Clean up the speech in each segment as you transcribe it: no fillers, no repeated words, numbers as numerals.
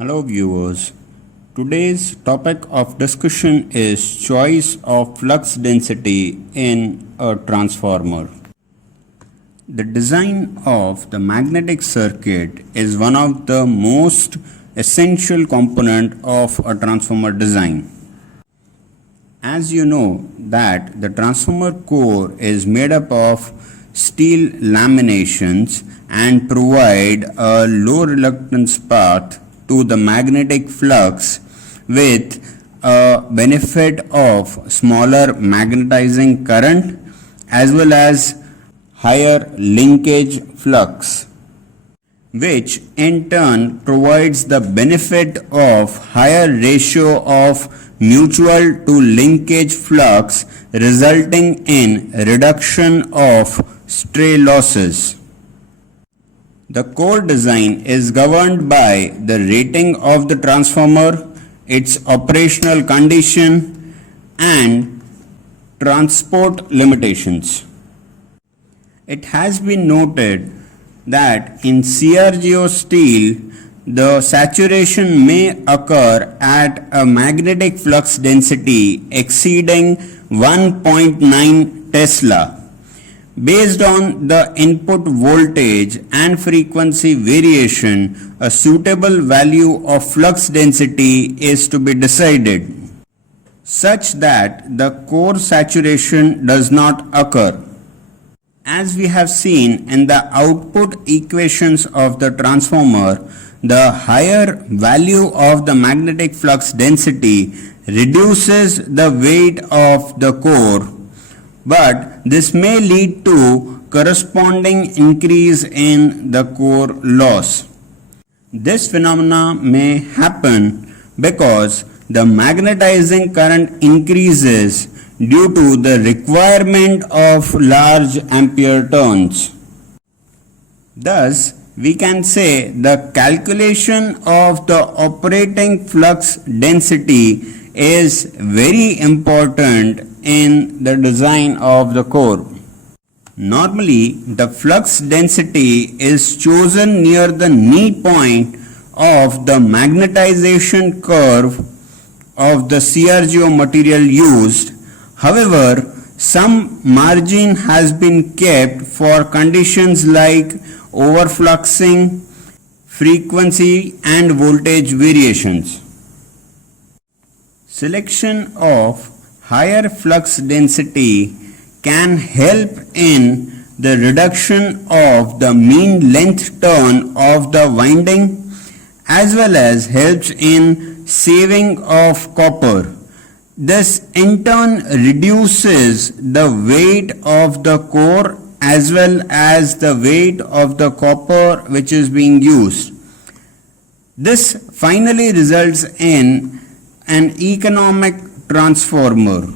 Hello viewers. Today's topic of discussion is choice of flux density in a transformer. The design of the magnetic circuit is one of the most essential component of a transformer design. As you know that the transformer core is made up of steel laminations and provide a low reluctance path to the magnetic flux with a benefit of smaller magnetizing current as well as higher linkage flux, which in turn provides the benefit of higher ratio of mutual to linkage flux, resulting in reduction of stray losses. The core design is governed by the rating of the transformer, its operational condition, and transport limitations. It has been noted that in CRGO steel, the saturation may occur at a magnetic flux density exceeding 1.9 Tesla. Based on the input voltage and frequency variation, a suitable value of flux density is to be decided, such that the core saturation does not occur. As we have seen in the output equations of the transformer, the higher value of the magnetic flux density reduces the weight of the core, but this may lead to corresponding increase in the core loss. This phenomena may happen because the magnetizing current increases due to the requirement of large ampere turns. Thus, we can say the calculation of the operating flux density is very important in the design of the core. Normally, the flux density is chosen near the knee point of the magnetization curve of the CRGO material used. However, some margin has been kept for conditions like overfluxing, frequency and voltage variations. Selection of higher flux density can help in the reduction of the mean length turn of the winding as well as helps in saving of copper. This in turn reduces the weight of the core as well as the weight of the copper which is being used. This finally results in an economic transformer.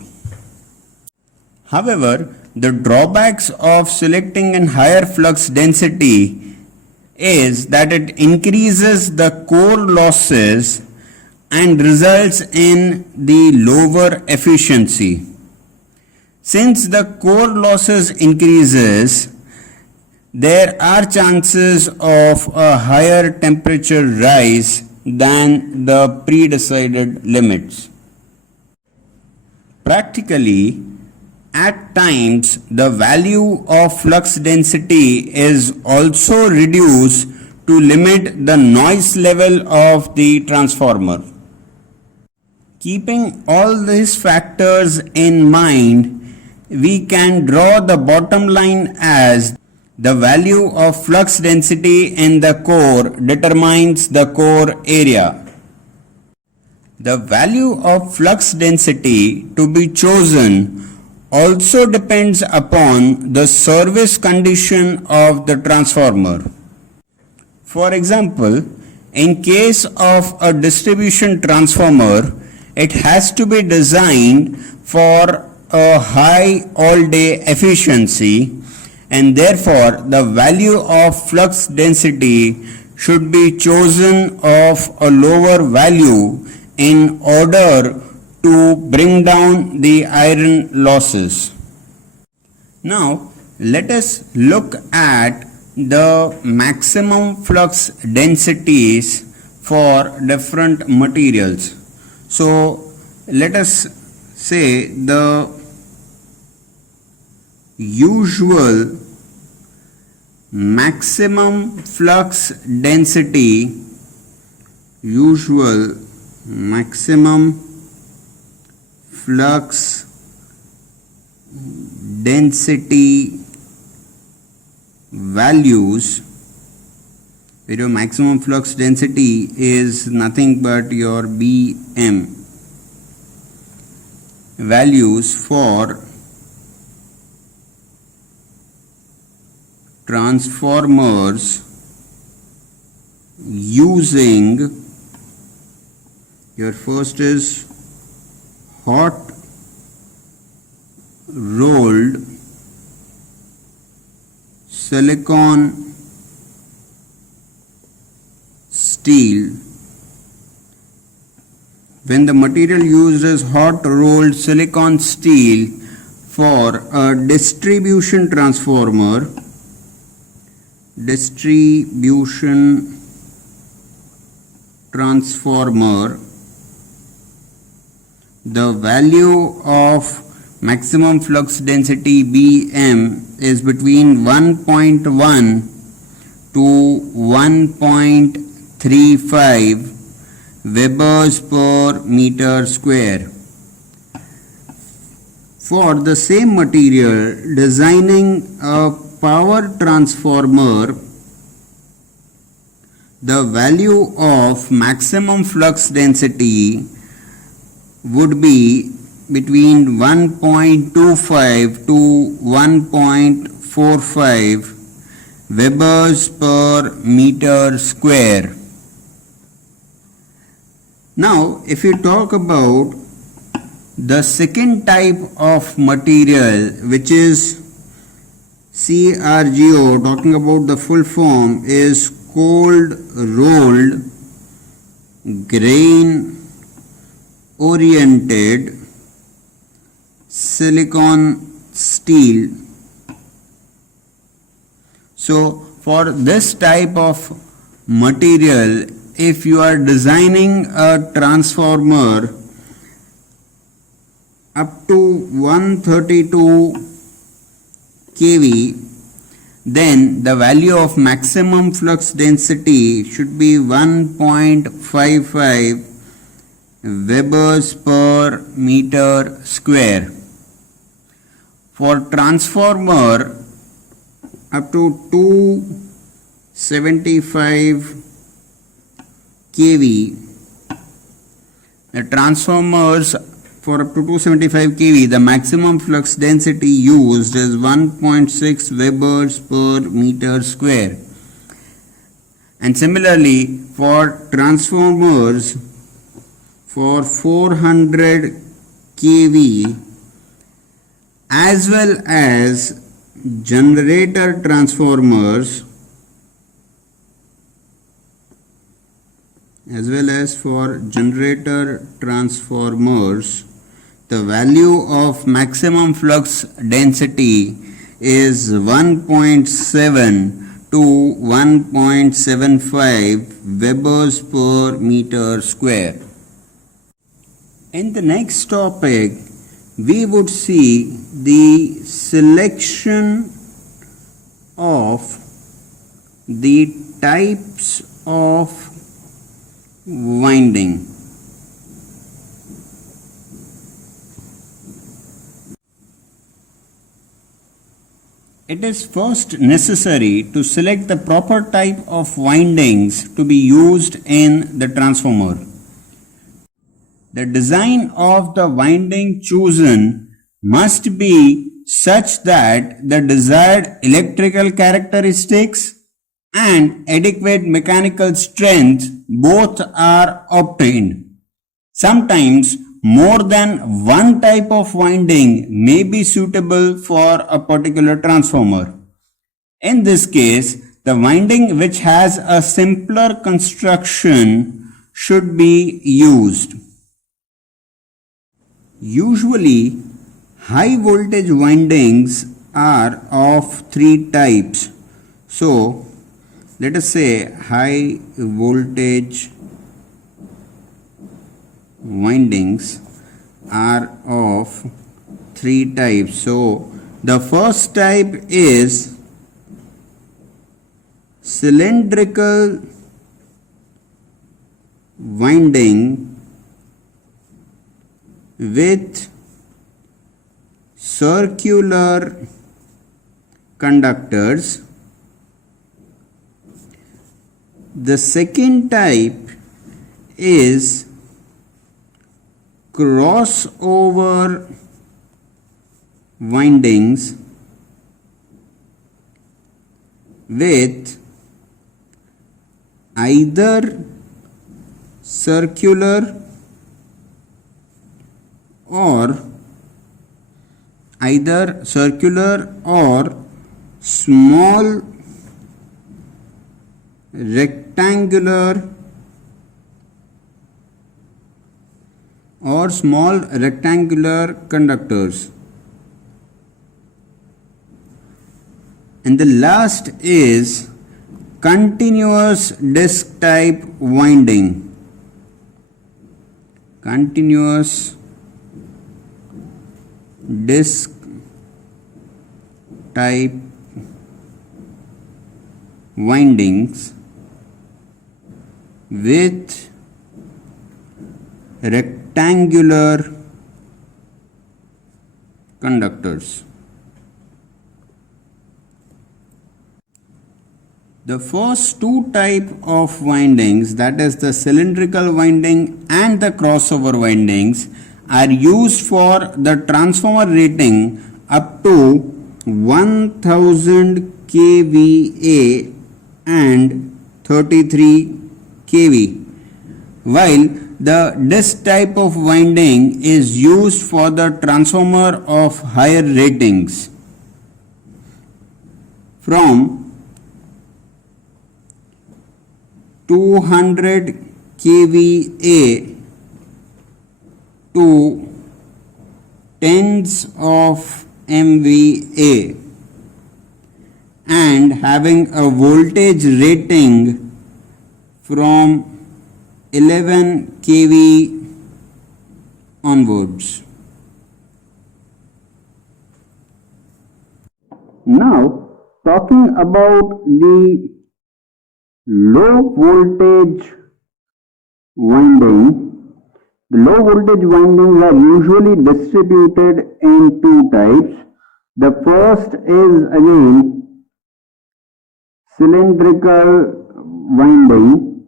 However, the drawbacks of selecting a higher flux density is that it increases the core losses and results in the lower efficiency. Since the core losses increases, there are chances of a higher temperature rise than the pre-decided limits. Practically, at times the value of flux density is also reduced to limit the noise level of the transformer. Keeping all these factors in mind, we can draw the bottom line as the value of flux density in the core determines the core area. The value of flux density to be chosen also depends upon the service condition of the transformer. For example, in case of a distribution transformer, it has to be designed for a high all-day efficiency, and therefore the value of flux density should be chosen of a lower value in order to bring down the iron losses. Now, let us look at the maximum flux densities for different materials. So let us say the usual maximum flux density, usual maximum flux density values, where your maximum flux density is nothing but your Bm values for transformers using, your first is hot rolled silicon steel. When the material used is hot rolled silicon steel for a distribution transformer, the value of maximum flux density Bm is between 1.1 to 1.35 Webers per meter square. For the same material, designing a power transformer, the value of maximum flux density would be between 1.25 to 1.45 Webers per meter square. Now, if you talk about the second type of material, which is CRGO, talking about the full form is cold rolled grain oriented silicon steel. So for this type of material, if you are designing a transformer up to 132 kV, then the value of maximum flux density should be 1.55 Webers per meter square. For transformer up to 275 kV, the transformers for up to 275 kV, the maximum flux density used is 1.6 Webers per meter square. And similarly, for transformers for 400 kV as well as generator transformers, the value of maximum flux density is 1.7 to 1.75 Webers per meter square. In the next topic, we would see the selection of the types of winding. It is first necessary to select the proper type of windings to be used in the transformer. The design of the winding chosen must be such that the desired electrical characteristics and adequate mechanical strength both are obtained. Sometimes more than one type of winding may be suitable for a particular transformer. In this case, the winding which has a simpler construction should be used. Usually, high voltage windings are of three types. So, let us say high voltage windings are of three types. So the first type is cylindrical winding with circular conductors. The second type is crossover windings with either circular or small rectangular conductors. And the last is continuous disc type winding. Continuous disc type windings with rectangular conductors. The first two type of windings, that is the cylindrical winding and the crossover windings, are used for the transformer rating up to 1000 kVA and 33 kV, while the disc type of winding is used for the transformer of higher ratings from 200 kVA to tens of MVA and having a voltage rating from 11 kV onwards. Now, talking about the low voltage winding. The low voltage windings are usually distributed in two types. The first is again cylindrical winding,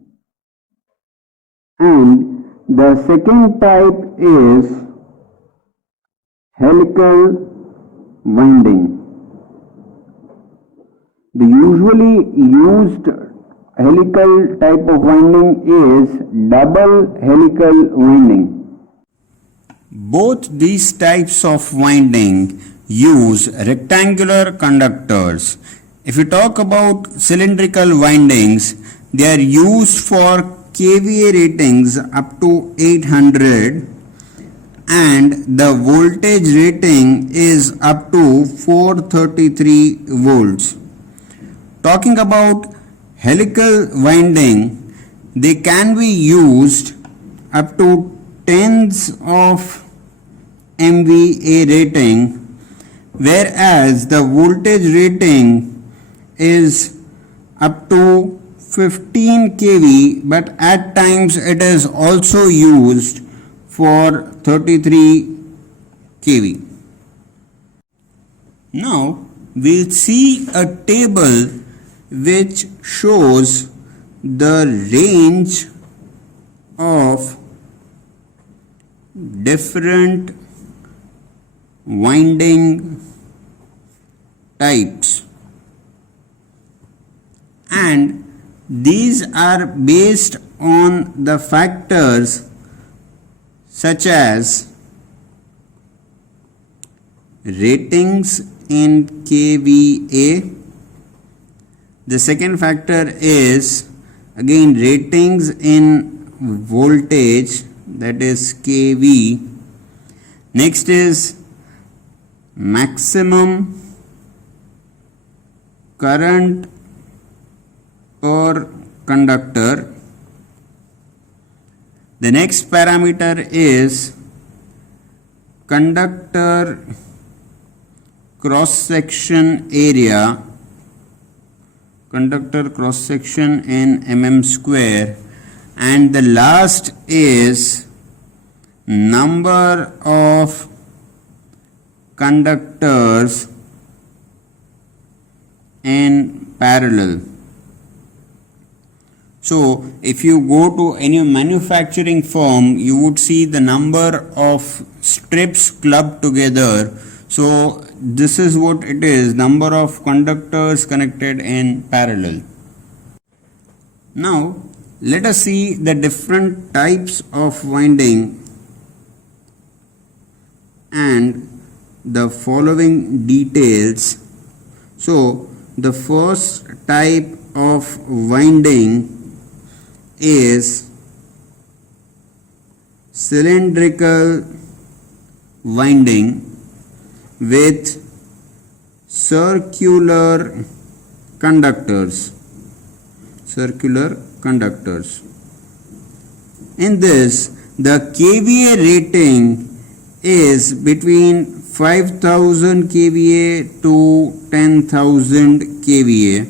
and the second type is helical winding. The usually used helical type of winding is double helical winding. Both these types of winding use rectangular conductors. If you talk about cylindrical windings, they are used for kVA ratings up to 800 and the voltage rating is up to 433 volts. Talking about helical winding, they can be used up to tens of MVA rating, whereas the voltage rating is up to 15 kV, but at times it is also used for 33 kV. Now we'll see a table which shows the range of different winding types, and these are based on the factors such as ratings in kVA. The second factor is again ratings in voltage, that is kV. Next is maximum current per conductor. The next parameter is conductor cross section area, conductor cross section in mm square, and the last is number of conductors in parallel. So if you go to any manufacturing firm, you would see the number of strips clubbed together. So this is what it is, number of conductors connected in parallel. Now let us see the different types of winding and the following details. So the first type of winding is cylindrical winding with circular conductors. In this, the kVA rating is between 5000 kVA to 10,000 kVA.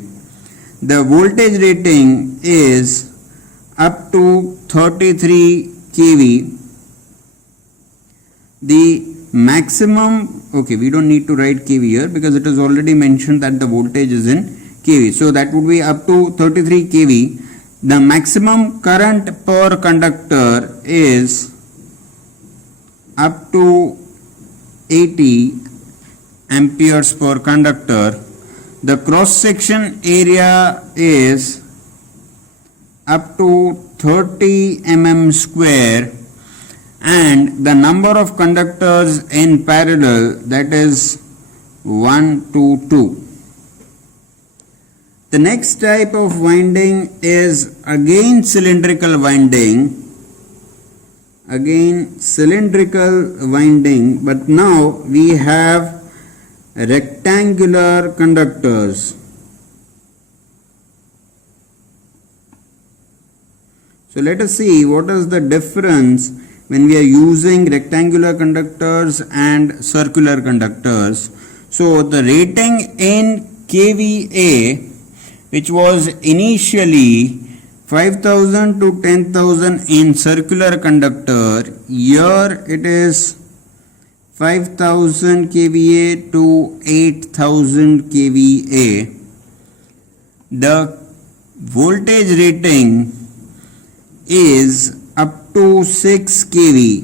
The voltage rating is up to 33 kV. The maximum, okay, we don't need to write kV here because it is already mentioned that the voltage is in kV. So that would be up to 33 kV. The maximum current per conductor is up to 80 amperes per conductor. The cross section area is up to 30 mm square, and the number of conductors in parallel, that is 1 to 2. The next type of winding is again cylindrical winding. But now we have rectangular conductors. So let us see what is the difference when we are using rectangular conductors and circular conductors. So the rating in kVA, which was initially 5000 to 10,000 in circular conductor, here it is 5000 kVA to 8000 kVA. The voltage rating is up to 6 kV.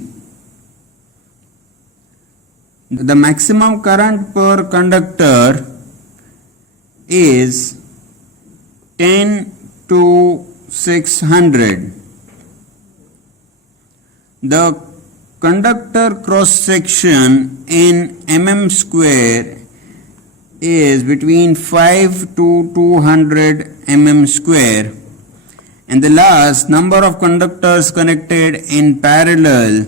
The maximum current per conductor is 10 to 600. The conductor cross section in mm square is between 5 to 200 mm square, and the last number of conductors connected in parallel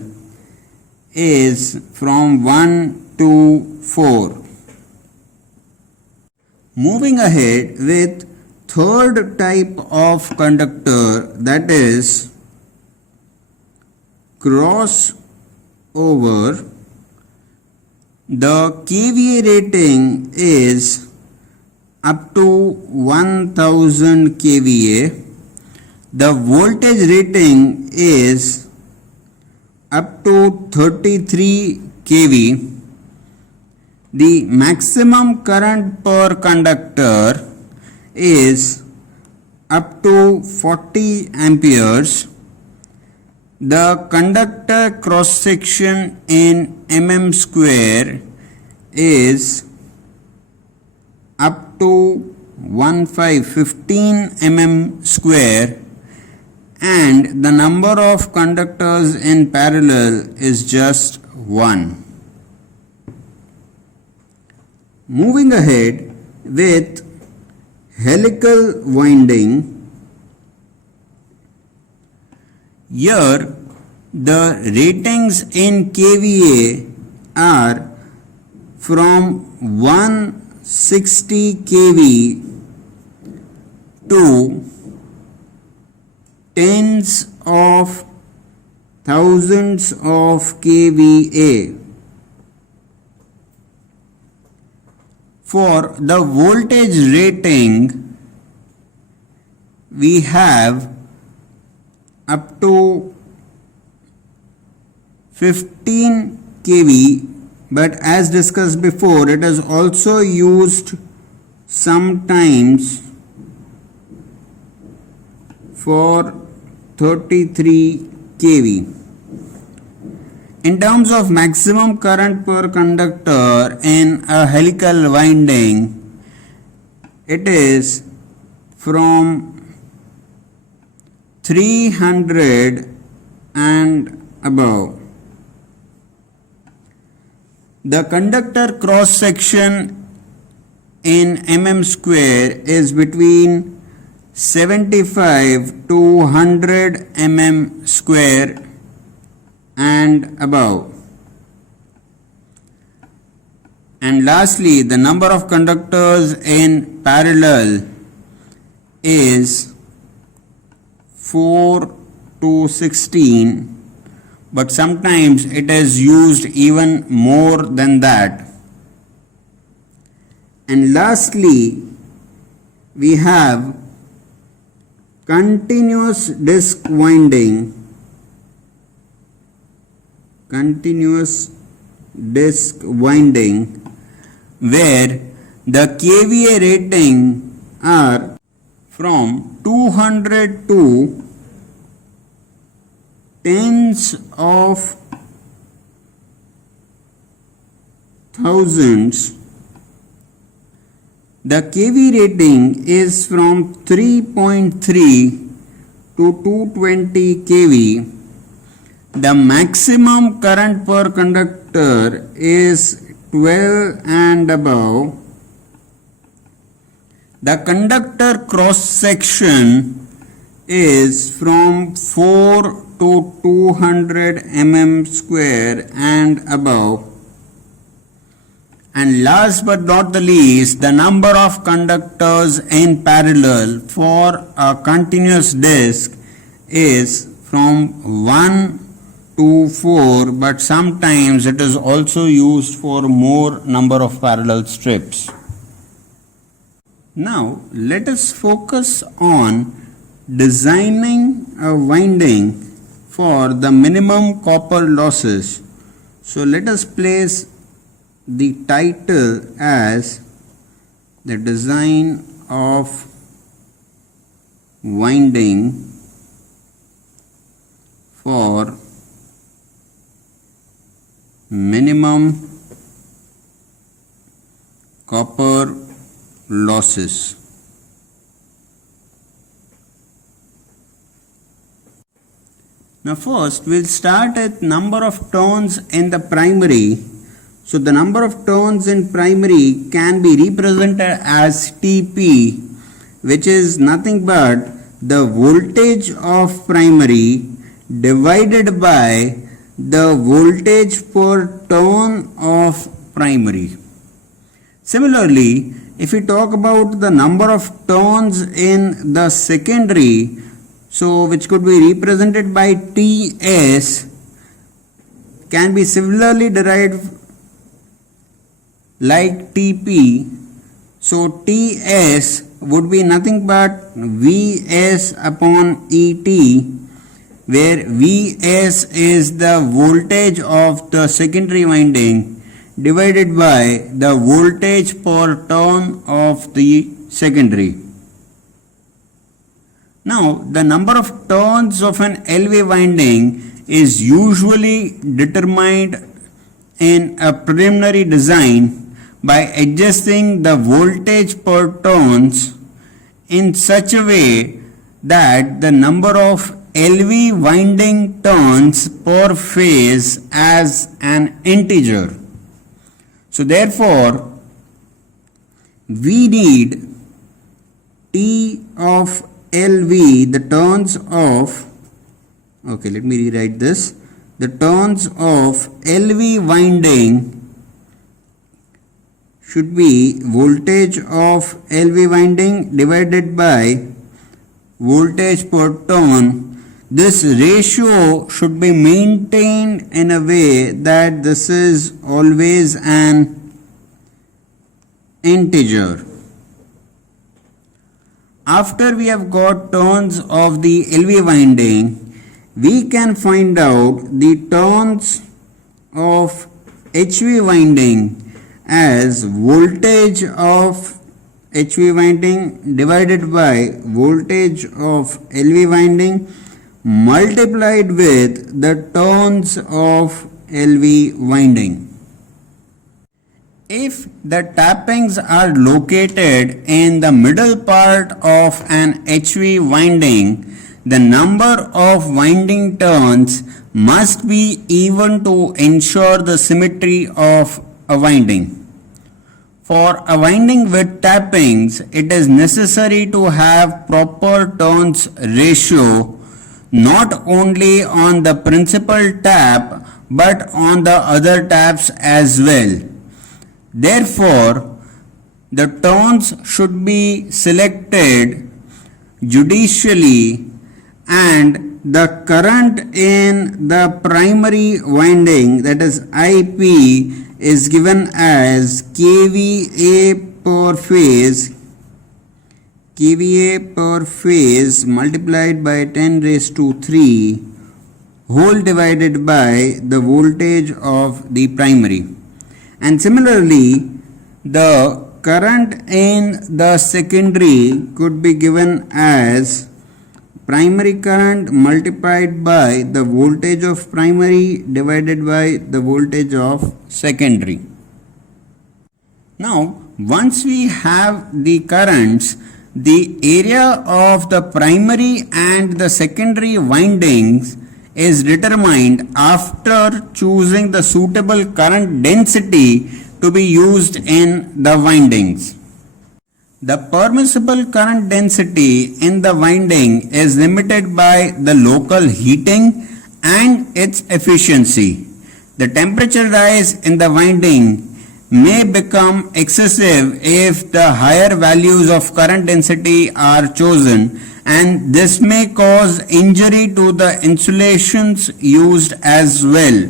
is from 1 to 4. Moving ahead with third type of conductor, that is crossover. The kVA rating is up to 1000 kVA. The voltage rating is up to 33 kV. The maximum current per conductor is up to 40 amperes. The conductor cross section in mm square is up to 15 mm square, and the number of conductors in parallel is just 1. Moving ahead with helical winding. Here the ratings in kVA are from 160 kV to tens of thousands of kVA. For the voltage rating, we have up to 15 kV, but as discussed before, it is also used sometimes for 33 kV. In terms of maximum current per conductor in a helical winding, it is from 300 and above. The conductor cross section in mm square is between 75 to 100 mm square and above. And lastly, the number of conductors in parallel is 4 to 16, but sometimes it is used even more than that. And lastly, we have continuous disc winding. Continuous disc winding, where the kVA rating are from 200 to tens of thousands. The kV rating is from 3.3 to 220 kV. The maximum current per conductor is 12 and above. The conductor cross section is from 4 to 200 mm square and above. And last but not the least, the number of conductors in parallel for a continuous disc is from 1 to 4, but sometimes it is also used for more number of parallel strips. Now let us focus on designing a winding for the minimum copper losses. So let us place the title as the design of winding for minimum copper losses. Now first we'll start at number of turns in the primary. So the number of turns in primary can be represented as Tp, which is nothing but the voltage of primary divided by the voltage per turn of primary. Similarly, if we talk about the number of turns in the secondary, so which could be represented by Ts, can be similarly derived like Tp. So Ts would be nothing but Vs upon Et, where Vs is the voltage of the secondary winding divided by the voltage per turn of the secondary. Now the number of turns of an LV winding is usually determined in a preliminary design by adjusting the voltage per turns in such a way that the number of LV winding turns per phase as an integer. So therefore we need T of LV, the turns of, okay, let me rewrite this, the turns of LV winding should be voltage of LV winding divided by voltage per turn. this ratio should be maintained in a way that this is always an integer. After we have got turns of the LV winding, we can find out the turns of HV winding as voltage of HV winding divided by voltage of LV winding multiplied with the turns of LV winding. If the tappings are located in the middle part of an HV winding, the number of winding turns must be even to ensure the symmetry of a winding. For a winding with tappings, it is necessary to have proper turns ratio not only on the principal tap but on the other taps as well. Therefore, the turns should be selected judicially and the current in the primary winding, that is IP, is given as kVA per phase multiplied by 10 raised to 3 whole divided by the voltage of the primary. And similarly, the current in the secondary could be given as primary current multiplied by the voltage of primary divided by the voltage of secondary. Now, once we have the currents, the area of the primary and the secondary windings is determined after choosing the suitable current density to be used in the windings. The permissible current density in the winding is limited by the local heating and its efficiency. The temperature rise in the winding may become excessive if the higher values of current density are chosen, and this may cause injury to the insulations used as well.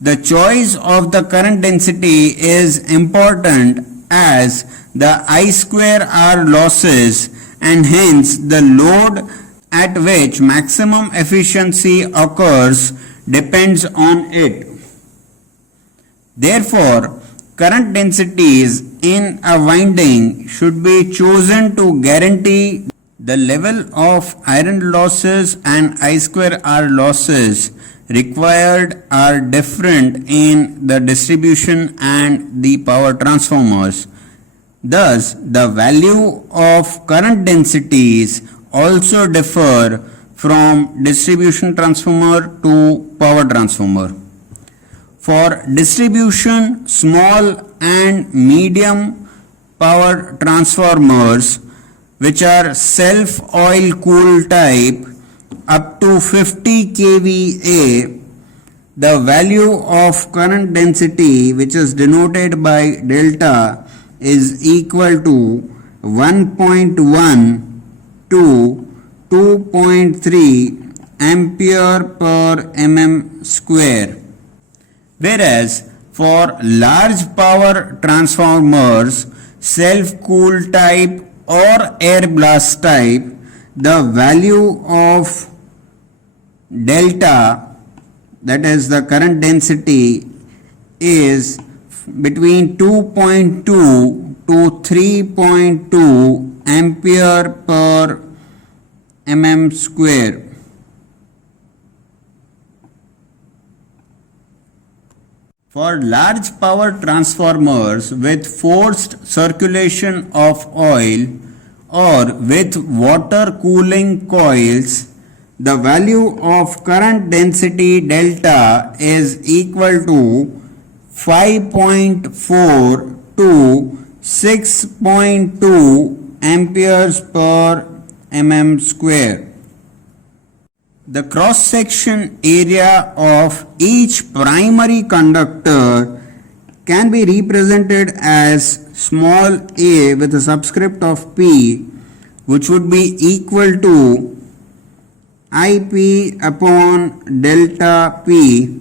The choice of the current density is important as the I square R losses and hence the load at which maximum efficiency occurs depends on it. Therefore, current densities in a winding should be chosen to guarantee the level of iron losses and I square R losses required are different in the distribution and the power transformers. Thus, the value of current densities also differ from distribution transformer to power transformer. For distribution, small and medium power transformers, which are self-oil cool type up to 50 kVA, the value of current density, which is denoted by delta, is equal to 1.1 to 2.3 ampere per mm square. Whereas for large power transformers, self-cool type or air blast type, the value of delta, that is the current density, is between 2.2 to 3.2 ampere per mm square. For large power transformers with forced circulation of oil or with water cooling coils, the value of current density delta is equal to 5.4 to 6.2 amperes per mm square. The cross-section area of each primary conductor can be represented as small a with a subscript of p, which would be equal to IP upon delta P.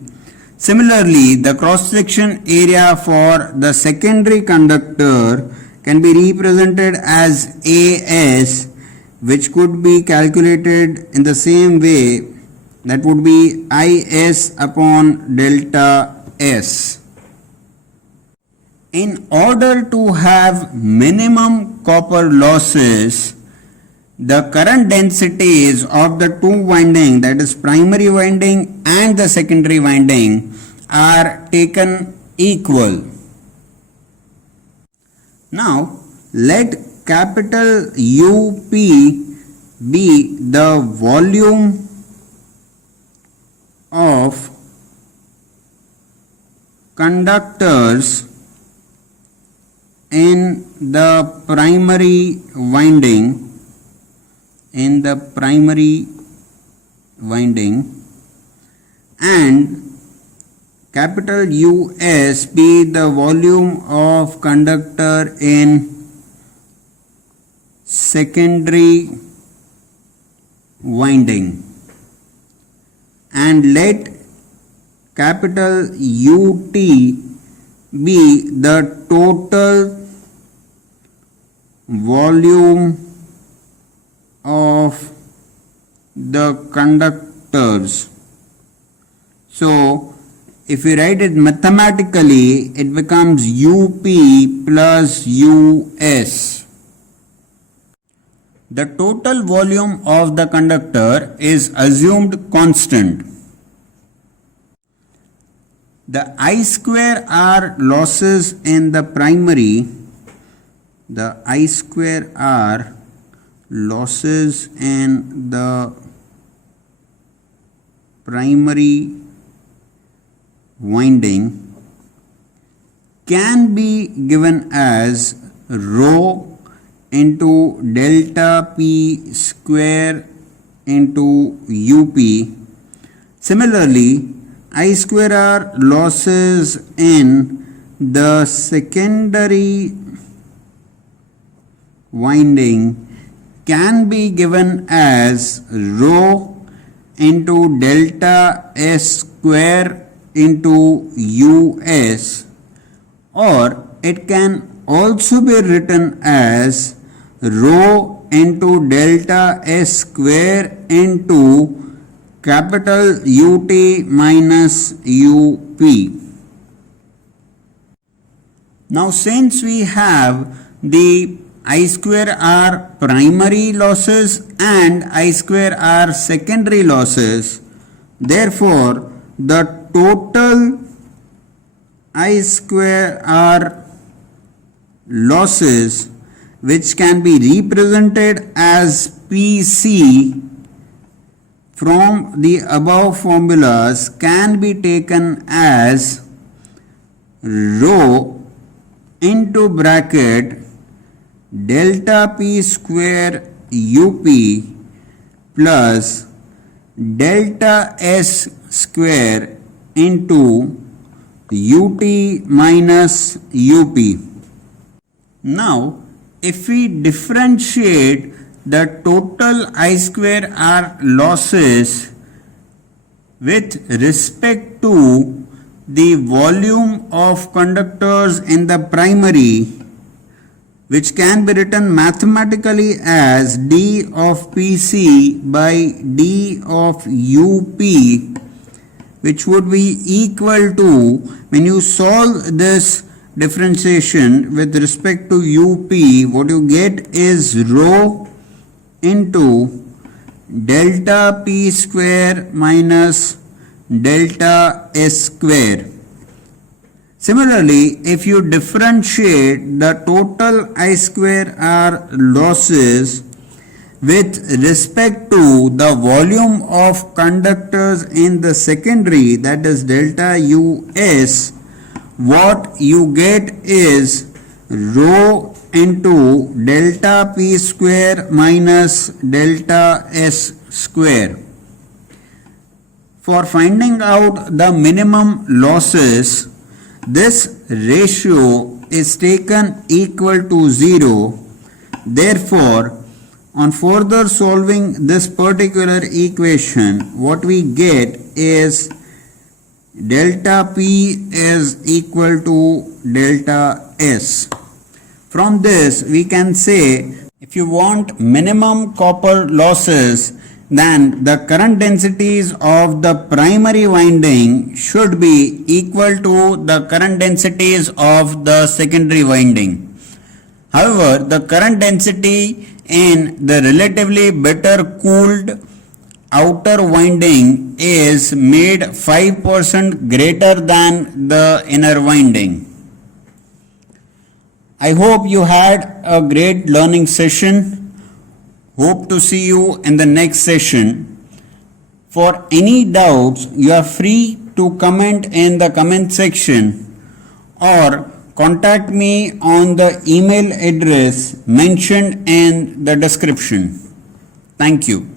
Similarly, the cross-section area for the secondary conductor can be represented as AS, which could be calculated in the same way. That would be IS upon delta S. In order to have minimum copper losses, the current densities of the two winding, that is primary winding and the secondary winding, are taken equal. Now let capital UP be the volume of conductors in the primary winding, and capital US be the volume of conductor in secondary winding, and let capital UT be the total volume of the conductors. So if we write it mathematically, it becomes UP plus US. The total volume of the conductor is assumed constant. The I square R losses in the primary, winding can be given as rho into delta P square into UP. Similarly, I square R losses in the secondary winding can be given as rho into delta S square into US, or it can also be written as rho into delta S square into capital UT minus UP. Now since we have the I square R primary losses and I square R secondary losses, therefore the total I square R losses, which can be represented as PC from the above formulas, can be taken as rho into bracket delta P square UP plus delta S square into UT minus UP. Now if we differentiate the total I square R losses with respect to the volume of conductors in the primary, which can be written mathematically as d of PC by d of UP, which would be equal to, when you solve this differentiation with respect to UP, what you get is rho into delta P square minus delta S square. Similarly, if you differentiate the total I square R losses with respect to the volume of conductors in the secondary, that is delta US, what you get is rho into delta P square minus delta S square. For finding out the minimum losses, this ratio is taken equal to 0. Therefore, On further solving this particular equation, what we get is delta P is equal to delta S. From this, we can say if you want minimum copper losses, then the current densities of the primary winding should be equal to the current densities of the secondary winding. However, the current density in the relatively better cooled outer winding is made 5% greater than the inner winding. I hope you had a great learning session. Hope to see you in the next session. For any doubts, you are free to comment in the comment section or contact me on the email address mentioned in the description. Thank you.